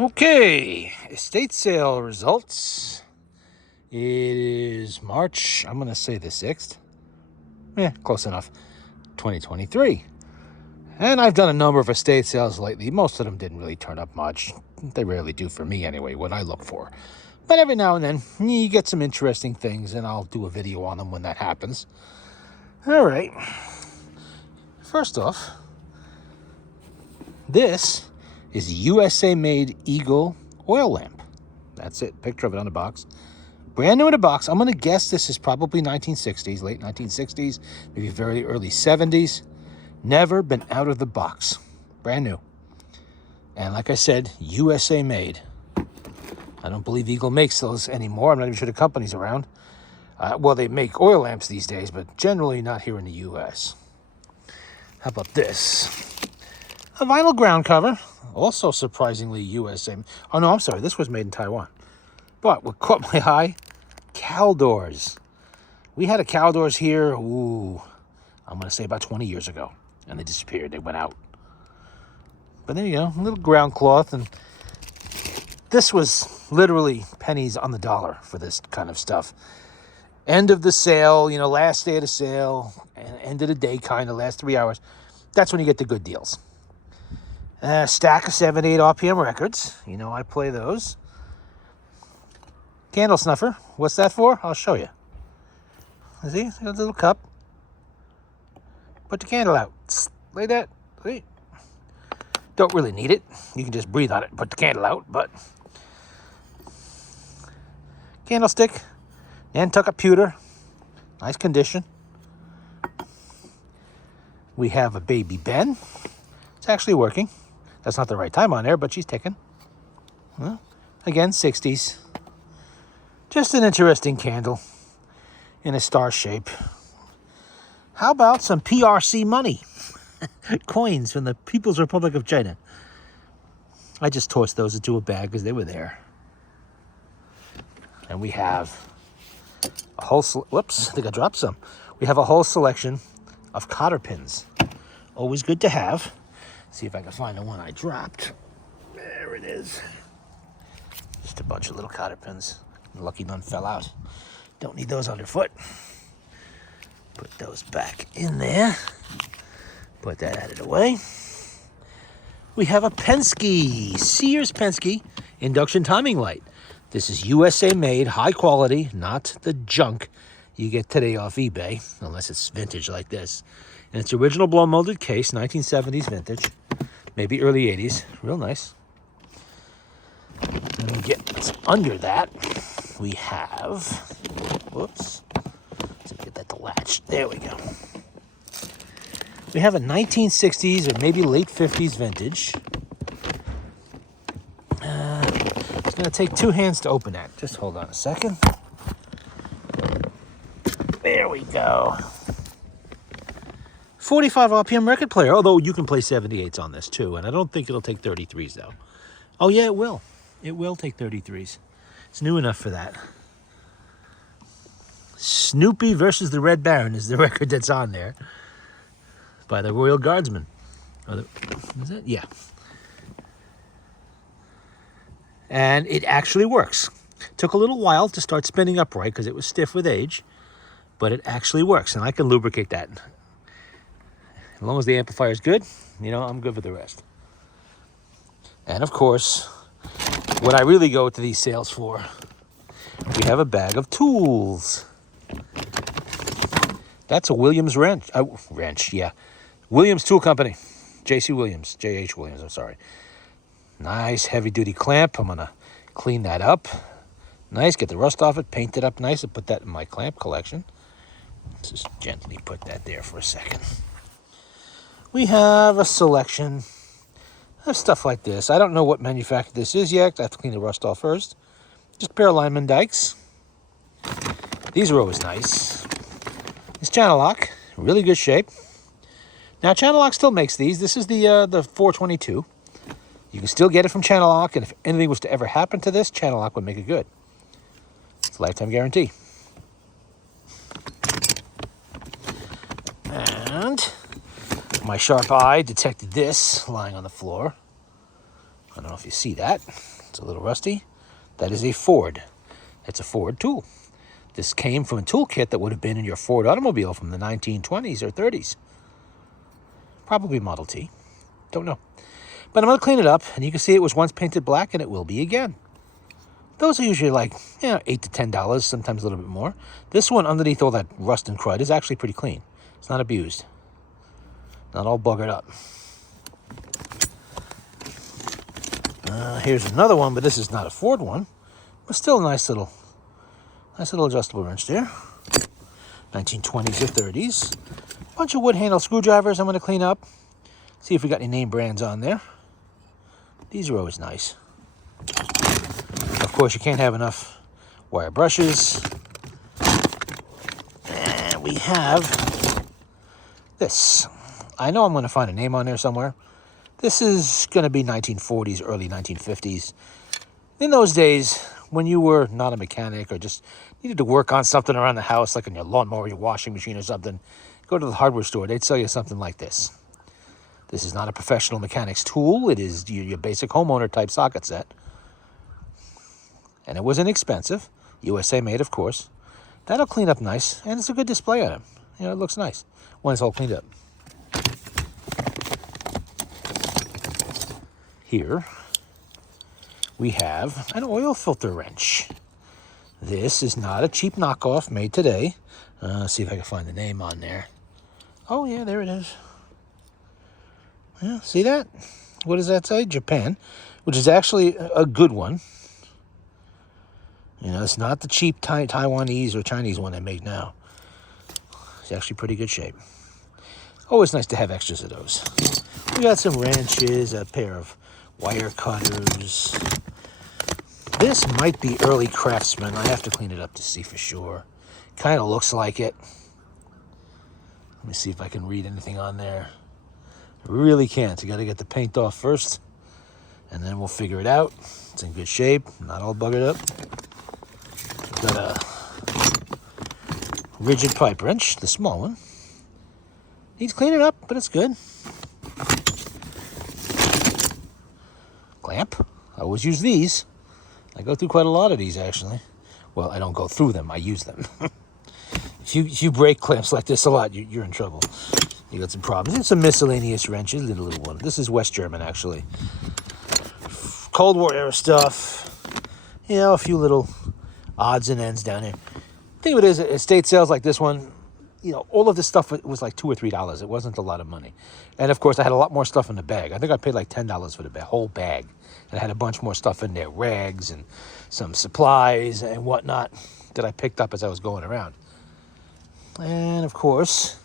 Okay, estate sale results. It is March, I'm going to say the 6th. Close enough. 2023. And I've done a number of estate sales lately. Most of them didn't really turn up much. They rarely do for me anyway, what I look for. But every now and then, you get some interesting things, and I'll do a video on them when that happens. All right. First off, this is a USA-made Eagle oil lamp. That's it. Picture of it on the box. Brand new in a box. I'm going to guess this is probably 1960s, late 1960s, maybe very early 70s. Never been out of the box. Brand new. And like I said, USA made. I don't believe Eagle makes those anymore. I'm not even sure the company's around. Well, they make oil lamps these days, but generally not here in the US. How about this? A vinyl ground cover. Also surprisingly USA. Oh, no, I'm sorry. This was made in Taiwan. But what caught my eye, Caldors. We had a Caldors here, I'm going to say about 20 years ago. And they disappeared. They went out. But there you go, a little ground cloth. And this was literally pennies on the dollar for this kind of stuff. End of the sale, last day of the sale, end of the day kind of, last 3 hours. That's when you get the good deals. A stack of 78 RPM records. I play those. Candle snuffer. What's that for? I'll show you. See? A little cup. Put the candle out. Like that. See? Don't really need it. You can just breathe on it and put the candle out, but... Candlestick. Nantucket pewter. Nice condition. We have a baby Ben. It's actually working. That's not the right time on there, but she's ticking. Well, again, 60s. Just an interesting candle in a star shape. How about some PRC money? Coins from the People's Republic of China. I just tossed those into a bag because they were there. And we have a whole... Whoops, I think I dropped some. We have a whole selection of cotter pins. Always good to have. See if I can find the one I dropped. There it is. Just a bunch of little cotter pins. Lucky none fell out. Don't need those underfoot. Put those back in there. Put that out of the way. We have a Penske, Sears Penske induction timing light. This is USA made, high quality, not the junk you get today off eBay, unless it's vintage like this. And it's original blow molded case, 1970s vintage, maybe early 80s. Real nice. And we get under that. We have, whoops, let's get that to latch. There we go. We have a 1960s or maybe late 50s vintage. It's going to take two hands to open that. Just hold on a second. There we go. 45 RPM record player, although you can play 78s on this too. And I don't think it'll take 33s though. Oh yeah, it will. It will take 33s. It's new enough for that. Snoopy versus the Red Baron is the record that's on there. By the Royal Guardsmen. Is it? Yeah. And it actually works. Took a little while to start spinning upright because it was stiff with age. But it actually works. And I can lubricate that. As long as the amplifier is good, I'm good with the rest. And of course, what I really go to these sales for, we have a bag of tools. That's a Williams wrench. Williams Tool Company. J.C. Williams. J.H. Williams, I'm sorry. Nice heavy-duty clamp. I'm going to clean that up. Nice. Get the rust off it. Paint it up nice and put that in my clamp collection. Let's just gently put that there for a second. We have a selection of stuff like this. I don't know what manufacturer this is yet. I have to clean the rust off first. Just a pair of Lyman Dykes. These are always nice. It's Channel Lock. Really good shape. Now, Channel Lock still makes these. This is the 422. You can still get it from Channel Lock, and if anything was to ever happen to this, Channel Lock would make it good. It's a lifetime guarantee. And my sharp eye detected this lying on the floor. I don't know if you see that. It's a little rusty. That is a Ford. It's a Ford tool. This came from a toolkit that would have been in your Ford automobile from the 1920s or 30s. Probably Model T. Don't know. But I'm going to clean it up, and you can see it was once painted black, and it will be again. Those are usually like, $8 to $10, sometimes a little bit more. This one, underneath all that rust and crud, is actually pretty clean. It's not abused. Not all buggered up. Here's another one, but this is not a Ford one. But still a nice little adjustable wrench there. 1920s or 30s. Bunch of wood handle screwdrivers I'm going to clean up. See if we got any name brands on there. These are always nice. Of course, you can't have enough wire brushes. And we have this. I know I'm going to find a name on there somewhere. This is going to be 1940s, early 1950s. In those days, when you were not a mechanic or just needed to work on something around the house, like on your lawnmower, your washing machine or something, go to the hardware store. They'd sell you something like this. This is not a professional mechanic's tool. It is your basic homeowner type socket set. And it was inexpensive. USA made, of course. That'll clean up nice, and it's a good display on it. It looks nice when it's all cleaned up. Here we have an oil filter wrench. This is not a cheap knockoff made today. See if I can find the name on there. Oh yeah, there it is. Yeah, see that? What does that say? Japan, which is actually a good one. It's not the cheap Taiwanese or Chinese one they make now. It's actually pretty good shape. Always nice to have extras of those. We got some wrenches, a pair of wire cutters. This might be early Craftsman. I have to clean it up to see for sure. Kind of looks like it. Let me see if I can read anything on there. I really can't. You got to get the paint off first, and then we'll figure it out. It's in good shape, not all buggered up. We've got a rigid pipe wrench, the small one. Needs cleaning up, but it's good. Clamp. I always use these. I go through quite a lot of these, actually. Well, I don't go through them. I use them. If you break clamps like this a lot, you're in trouble. You got some problems. And some miscellaneous wrenches, little one. This is West German, actually. Cold War era stuff. A few little odds and ends down here. Think of it as estate sales like this one. All of this stuff was like $2 or $3. It wasn't a lot of money. And of course, I had a lot more stuff in the bag. I think I paid like $10 for the whole bag. And I had a bunch more stuff in there, rags and some supplies and whatnot that I picked up as I was going around. And of course,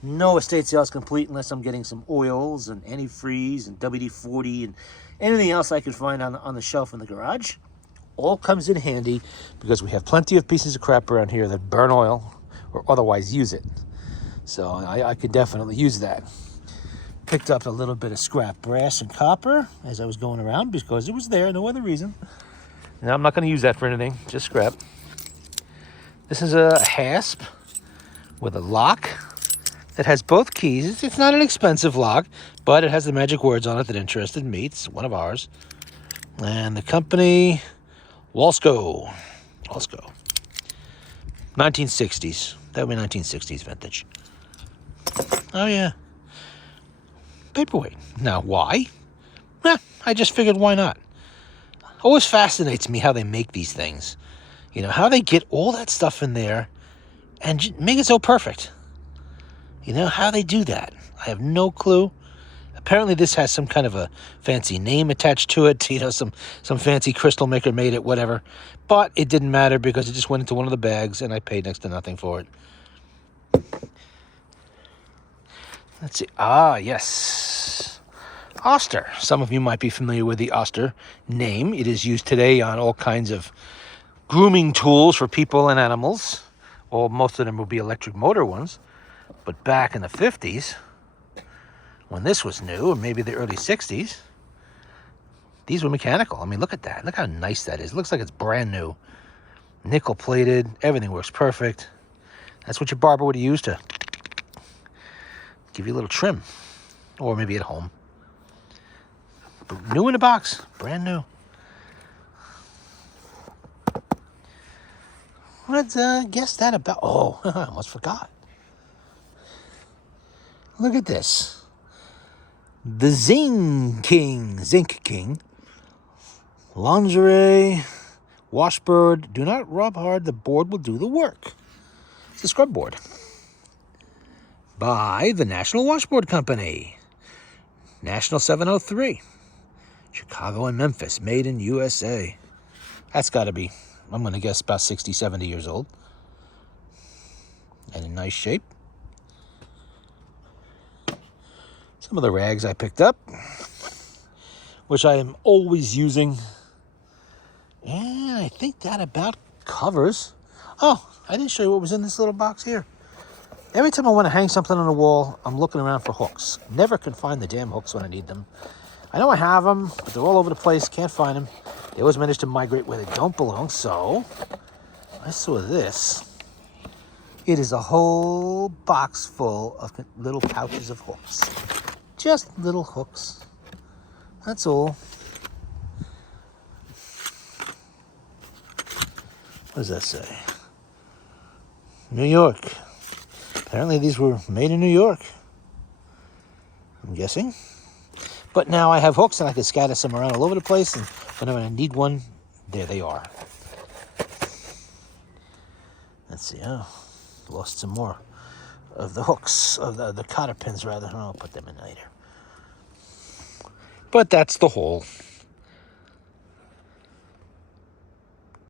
no estate sales complete unless I'm getting some oils and antifreeze and WD-40 and anything else I could find on the shelf in the garage. All comes in handy because we have plenty of pieces of crap around here that burn oil or otherwise use it. So I could definitely use that. Picked up a little bit of scrap brass and copper as I was going around because it was there, no other reason. Now I'm not going to use that for anything, just scrap. This is a hasp with a lock that has both keys. It's not an expensive lock, but it has the magic words on it that interested me. It's one of ours. And the company, Walsco. 1960s. That would be 1960s vintage. Oh, yeah. Paperweight. Now, why? I just figured why not. Always fascinates me how they make these things. How they get all that stuff in there and make it so perfect. How they do that. I have no clue. Apparently this has some kind of a fancy name attached to it. Some fancy crystal maker made it, whatever. But it didn't matter because it just went into one of the bags and I paid next to nothing for it. Let's see. Ah, yes. Oster. Some of you might be familiar with the Oster name. It is used today on all kinds of grooming tools for people and animals. Or most of them will be electric motor ones. But back in the 50s, when this was new, or maybe the early 60s, these were mechanical. I mean, look at that. Look how nice that is. It looks like it's brand new. Nickel plated. Everything works perfect. That's what your barber would have used to give you a little trim. Or maybe at home. New in a box. Brand new. Let's guess that about... Oh, I almost forgot. Look at this. The Zinc King. Lingerie, washboard. Do not rub hard. The board will do the work. It's a scrub board. By the National Washboard Company. National 703. Chicago and Memphis. Made in USA. That's got to be, I'm going to guess, about 60, 70 years old. And in nice shape. Some of the rags I picked up, which I am always using. And I think that about covers. Oh, I didn't show you what was in this little box here. Every time I want to hang something on the wall, I'm looking around for hooks. Never can find the damn hooks when I need them. I know I have them, but they're all over the place. Can't find them. They always manage to migrate where they don't belong. So I saw this. It is a whole box full of little pouches of hooks. Just little hooks. That's all. What does that say? New York. Apparently these were made in New York. I'm guessing. But now I have hooks and I can scatter some around all over the place, and whenever I need one, there they are. Let's see. Oh, lost some more of the hooks, of the cotter pins rather. I'll put them in later. But that's the haul.